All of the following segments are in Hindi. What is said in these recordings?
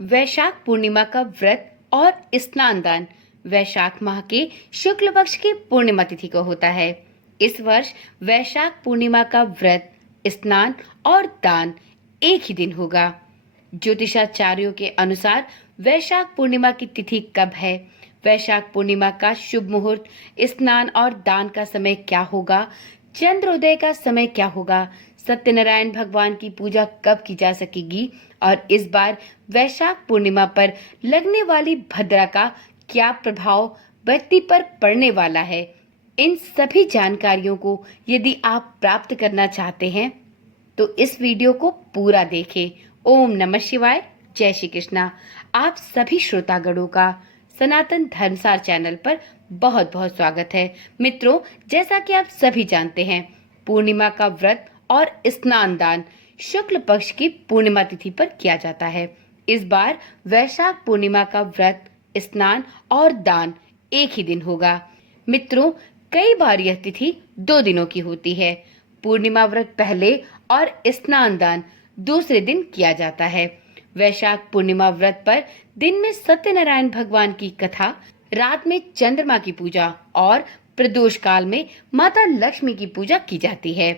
वैशाख पूर्णिमा का व्रत और स्नान दान वैशाख माह के शुक्ल पक्ष की पूर्णिमा तिथि को होता है। इस वर्ष वैशाख पूर्णिमा का व्रत, स्नान और दान एक ही दिन होगा। ज्योतिषाचार्यों के अनुसार वैशाख पूर्णिमा की तिथि कब है, वैशाख पूर्णिमा का शुभ मुहूर्त, स्नान और दान का समय क्या होगा, चंद्रोदय का समय क्या होगा, सत्यनारायण भगवान की पूजा कब की जा सकेगी और इस बार वैशाख पूर्णिमा पर लगने वाली भद्रा का क्या प्रभाव व्यक्ति पर पड़ने वाला है, इन सभी जानकारियों को यदि आप प्राप्त करना चाहते हैं तो इस वीडियो को पूरा देखें। ओम नमः शिवाय, जय श्री कृष्णा। आप सभी श्रोतागणों का सनातन धर्मसार चैनल पर बहुत बहुत स्वागत है। मित्रों, जैसा कि आप सभी जानते हैं, पूर्णिमा का व्रत और स्नान दान शुक्ल पक्ष की पूर्णिमा तिथि पर किया जाता है। इस बार वैशाख पूर्णिमा का व्रत, स्नान और दान एक ही दिन होगा। मित्रों, कई बार यह तिथि 2 दिनों की होती है। पूर्णिमा व्रत पहले और स्नान दान दूसरे दिन किया जाता है। वैशाख पूर्णिमा व्रत पर दिन में सत्यनारायण भगवान की कथा, रात में चंद्रमा की पूजा और प्रदोष काल में माता लक्ष्मी की पूजा की जाती है।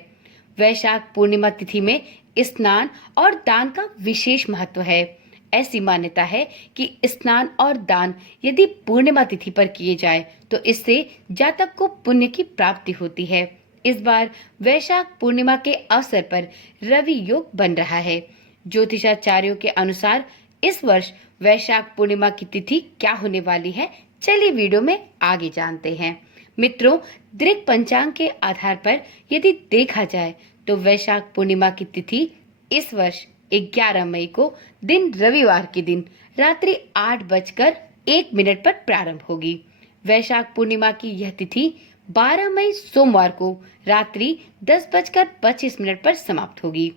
वैशाख पूर्णिमा तिथि में स्नान और दान का विशेष महत्व है। ऐसी मान्यता है कि स्नान और दान यदि पूर्णिमा तिथि पर किए जाए तो इससे जातक को पुण्य की प्राप्ति होती है। इस बार वैशाख पूर्णिमा के अवसर पर रवि योग बन रहा है। ज्योतिषाचार्यों के अनुसार इस वर्ष वैशाख पूर्णिमा की तिथि क्या होने वाली है, चलिए वीडियो में आगे जानते हैं। मित्रों, दृक पंचांग के आधार पर यदि देखा जाए तो वैशाख पूर्णिमा की तिथि इस वर्ष 11 मई को दिन रविवार के दिन रात्रि 8:01 पर प्रारंभ होगी। वैशाख पूर्णिमा की यह तिथि 12 मई सोमवार को रात्रि 10:25 पर समाप्त होगी।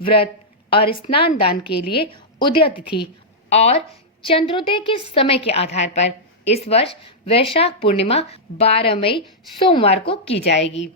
व्रत और स्नान दान के लिए उदय तिथि और चंद्रोदय के समय के आधार पर इस वर्ष वैशाख पूर्णिमा 12 मई सोमवार को की जाएगी।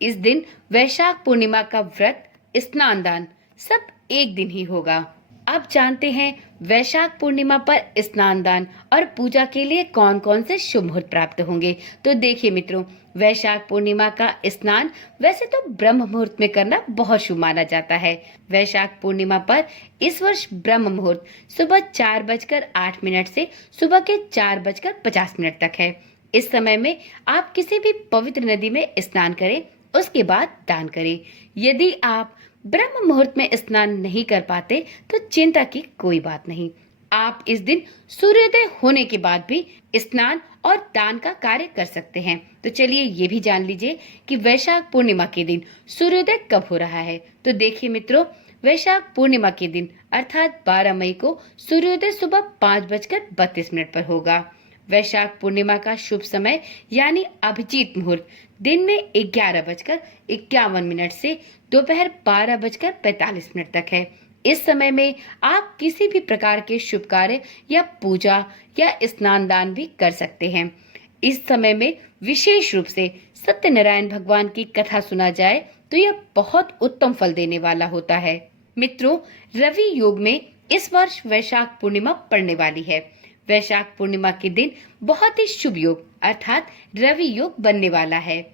इस दिन वैशाख पूर्णिमा का व्रत, स्नान दान सब एक दिन ही होगा। अब जानते हैं वैशाख पूर्णिमा पर स्नान दान और पूजा के लिए कौन कौन से शुभ मुहूर्त प्राप्त होंगे। तो देखिए मित्रों, वैशाख पूर्णिमा का स्नान वैसे तो ब्रह्म मुहूर्त में करना बहुत शुभ माना जाता है। वैशाख पूर्णिमा पर इस वर्ष ब्रह्म मुहूर्त सुबह 4:08 से सुबह के 4:50 तक है। इस समय में आप किसी भी पवित्र नदी में स्नान करें, उसके बाद दान करें। यदि आप ब्रह्म मुहूर्त में स्नान नहीं कर पाते तो चिंता की कोई बात नहीं। आप इस दिन सूर्योदय होने के बाद भी स्नान और दान का कार्य कर सकते हैं। तो चलिए ये भी जान लीजिए कि वैशाख पूर्णिमा के दिन सूर्योदय कब हो रहा है। तो देखिए मित्रों, वैशाख पूर्णिमा के दिन अर्थात 12 मई को सूर्योदय सुबह 5:32 पर होगा। वैशाख पूर्णिमा का शुभ समय यानी अभिजीत मुहूर्त दिन में 11:51 से दोपहर 12:45 तक है। इस समय में आप किसी भी प्रकार के शुभ कार्य या पूजा या स्नान दान भी कर सकते हैं। इस समय में विशेष रूप से सत्यनारायण भगवान की कथा सुना जाए तो यह बहुत उत्तम फल देने वाला होता है। मित्रों, रवि योग में इस वर्ष वैशाख पूर्णिमा पड़ने वाली है। वैशाख पूर्णिमा के दिन बहुत ही शुभ योग अर्थात रवि योग बनने वाला है।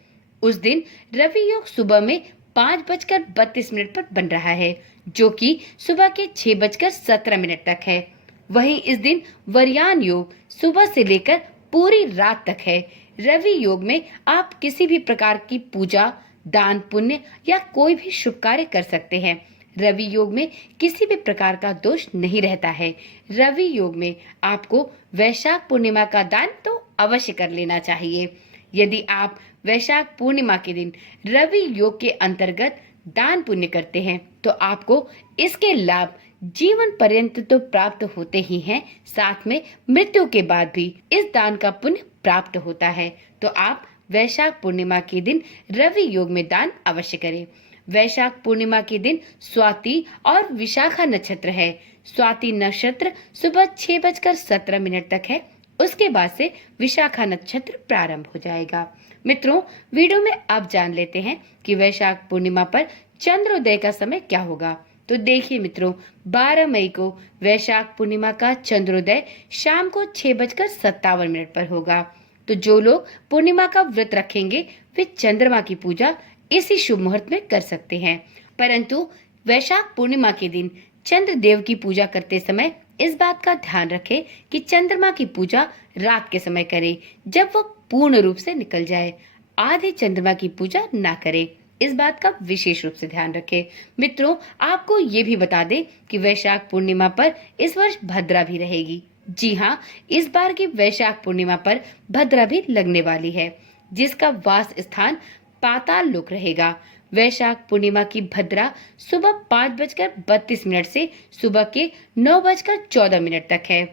उस दिन रवि योग सुबह में 5:32 पर बन रहा है, जो कि सुबह के 6:17 तक है। वहीं इस दिन वरयान योग सुबह से लेकर पूरी रात तक है। रवि योग में आप किसी भी प्रकार की पूजा, दान पुण्य या कोई भी शुभ कार्य कर सकते हैं। रवि योग में किसी भी प्रकार का दोष नहीं रहता है। रवि योग में आपको वैशाख पूर्णिमा का दान तो अवश्य कर लेना चाहिए। यदि आप वैशाख पूर्णिमा के दिन रवि योग के अंतर्गत दान पुण्य करते हैं तो आपको इसके लाभ जीवन पर्यंत तो प्राप्त होते ही हैं, साथ में मृत्यु के बाद भी इस दान का पुण्य प्राप्त होता है। तो आप वैशाख पूर्णिमा के दिन रवि योग में दान अवश्य करें। वैशाख पूर्णिमा के दिन स्वाति और विशाखा नक्षत्र है। स्वाति नक्षत्र सुबह 6:17 तक है, उसके बाद से विशाखा नक्षत्र प्रारंभ हो जाएगा। मित्रों, वीडियो में अब जान लेते हैं कि वैशाख पूर्णिमा पर चंद्रोदय का समय क्या होगा। तो देखिए मित्रों, 12 मई को वैशाख पूर्णिमा का चंद्रोदय शाम को 6:57 पर होगा। तो जो लोग पूर्णिमा का व्रत रखेंगे वे चंद्रमा की पूजा इसी शुभ मुहूर्त में कर सकते हैं। परंतु वैशाख पूर्णिमा के दिन चंद्र देव की पूजा करते समय इस बात का ध्यान रखें कि चंद्रमा की पूजा रात के समय करें, जब वह पूर्ण रूप से निकल जाए। आधे चंद्रमा की पूजा ना करें, इस बात का विशेष रूप से ध्यान रखें। मित्रों, आपको ये भी बता दें कि वैशाख पूर्णिमा पर इस वर्ष भद्रा भी रहेगी। जी हाँ, इस बार की वैशाख पूर्णिमा पर भद्रा भी लगने वाली है, जिसका वास स्थान पाताल लोक रहेगा। वैशाख पूर्णिमा की भद्रा सुबह 5:32 से सुबह के 9:14 तक है।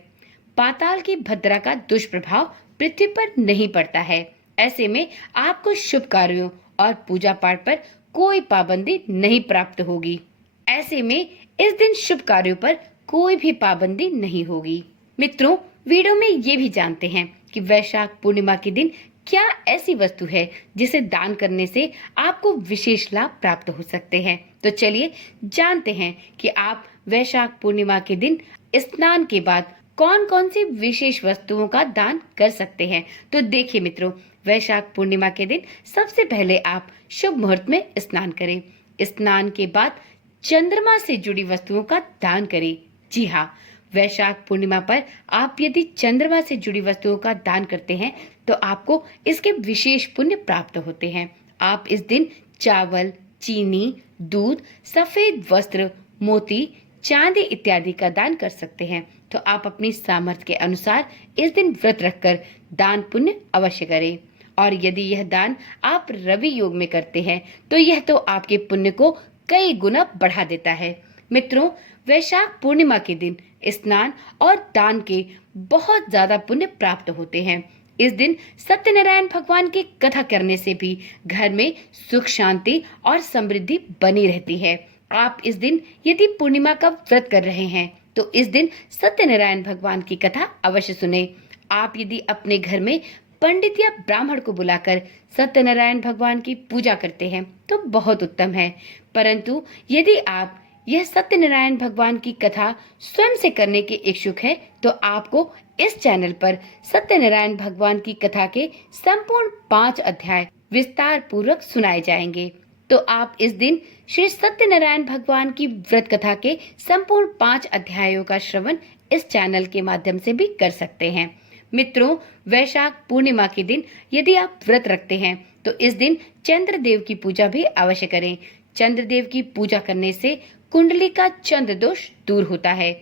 पाताल की भद्रा का दुष्प्रभाव पृथ्वी पर नहीं पड़ता है। ऐसे में आपको शुभ कार्यों और पूजा पाठ पर कोई पाबंदी नहीं प्राप्त होगी। ऐसे में इस दिन शुभ कार्यों पर कोई भी पाबंदी नहीं होगी। मित्रों, वीडियो में ये भी जानते हैं कि वैशाख पूर्णिमा के दिन क्या ऐसी वस्तु है जिसे दान करने से आपको विशेष लाभ प्राप्त हो सकते हैं। तो चलिए जानते हैं कि आप वैशाख पूर्णिमा के दिन स्नान के बाद कौन कौन सी विशेष वस्तुओं का दान कर सकते हैं। तो देखिए मित्रों, वैशाख पूर्णिमा के दिन सबसे पहले आप शुभ मुहूर्त में स्नान करें। स्नान के बाद चंद्रमा से जुड़ी वस्तुओं का दान करें। जी हाँ, वैशाख पूर्णिमा पर आप यदि चंद्रमा से जुड़ी वस्तुओं का दान करते हैं तो आपको इसके विशेष पुण्य प्राप्त होते हैं। आप इस दिन चावल, चीनी, दूध, सफेद वस्त्र, मोती, चांदी इत्यादि का दान कर सकते हैं। तो आप अपनी सामर्थ्य के अनुसार इस दिन व्रत रखकर दान पुण्य अवश्य करें। और यदि यह दान आप रवि योग में करते हैं तो यह तो आपके पुण्य को कई गुना बढ़ा देता है। मित्रों, वैशाख पूर्णिमा के दिन स्नान और दान के बहुत ज्यादा पुण्य प्राप्त होते हैं। इस दिन सत्यनारायण भगवान की कथा करने से भी घर में सुख, शांति और समृद्धि बनी रहती है। आप इस दिन यदि पूर्णिमा का व्रत कर रहे हैं तो इस दिन सत्यनारायण भगवान की कथा अवश्य सुने। आप यदि अपने घर में पंडित या ब्राह्मण को बुलाकर सत्यनारायण भगवान की पूजा करते हैं तो बहुत उत्तम है। परंतु यदि आप यह सत्यनारायण भगवान की कथा स्वयं से करने के इच्छुक है तो आपको इस चैनल पर सत्यनारायण भगवान की कथा के संपूर्ण 5 अध्याय विस्तार पूर्वक सुनाए जाएंगे। तो आप इस दिन श्री सत्यनारायण भगवान की व्रत कथा के संपूर्ण 5 अध्यायों का श्रवण इस चैनल के माध्यम से भी कर सकते हैं। मित्रों, वैशाख पूर्णिमा के दिन यदि आप व्रत रखते हैं तो इस दिन चंद्रदेव की पूजा भी अवश्य करें। चंद्रदेव की पूजा करने से कुंडली का चंद्र दोष दूर होता है।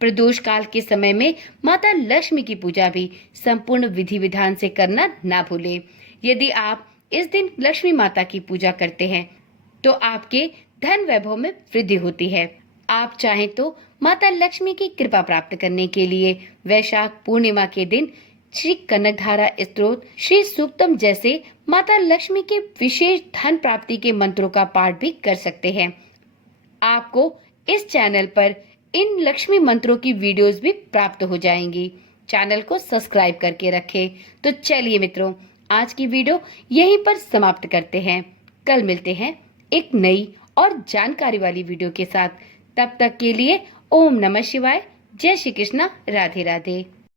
प्रदोष काल के समय में माता लक्ष्मी की पूजा भी संपूर्ण विधि विधान से करना ना भूलें। यदि आप इस दिन लक्ष्मी माता की पूजा करते हैं तो आपके धन वैभव में वृद्धि होती है। आप चाहें तो माता लक्ष्मी की कृपा प्राप्त करने के लिए वैशाख पूर्णिमा के दिन श्री कनकधारा स्तोत्र, श्री सूक्तम जैसे माता लक्ष्मी के विशेष धन प्राप्ति के मंत्रों का पाठ भी कर सकते हैं। आपको इस चैनल पर इन लक्ष्मी मंत्रों की वीडियोस भी प्राप्त हो जाएंगी। चैनल को सब्सक्राइब करके रखें। तो चलिए मित्रों, आज की वीडियो यहीं पर समाप्त करते हैं। कल मिलते हैं एक नई और जानकारी वाली वीडियो के साथ। तब तक के लिए ओम नमः शिवाय, जय श्री कृष्णा, राधे राधे।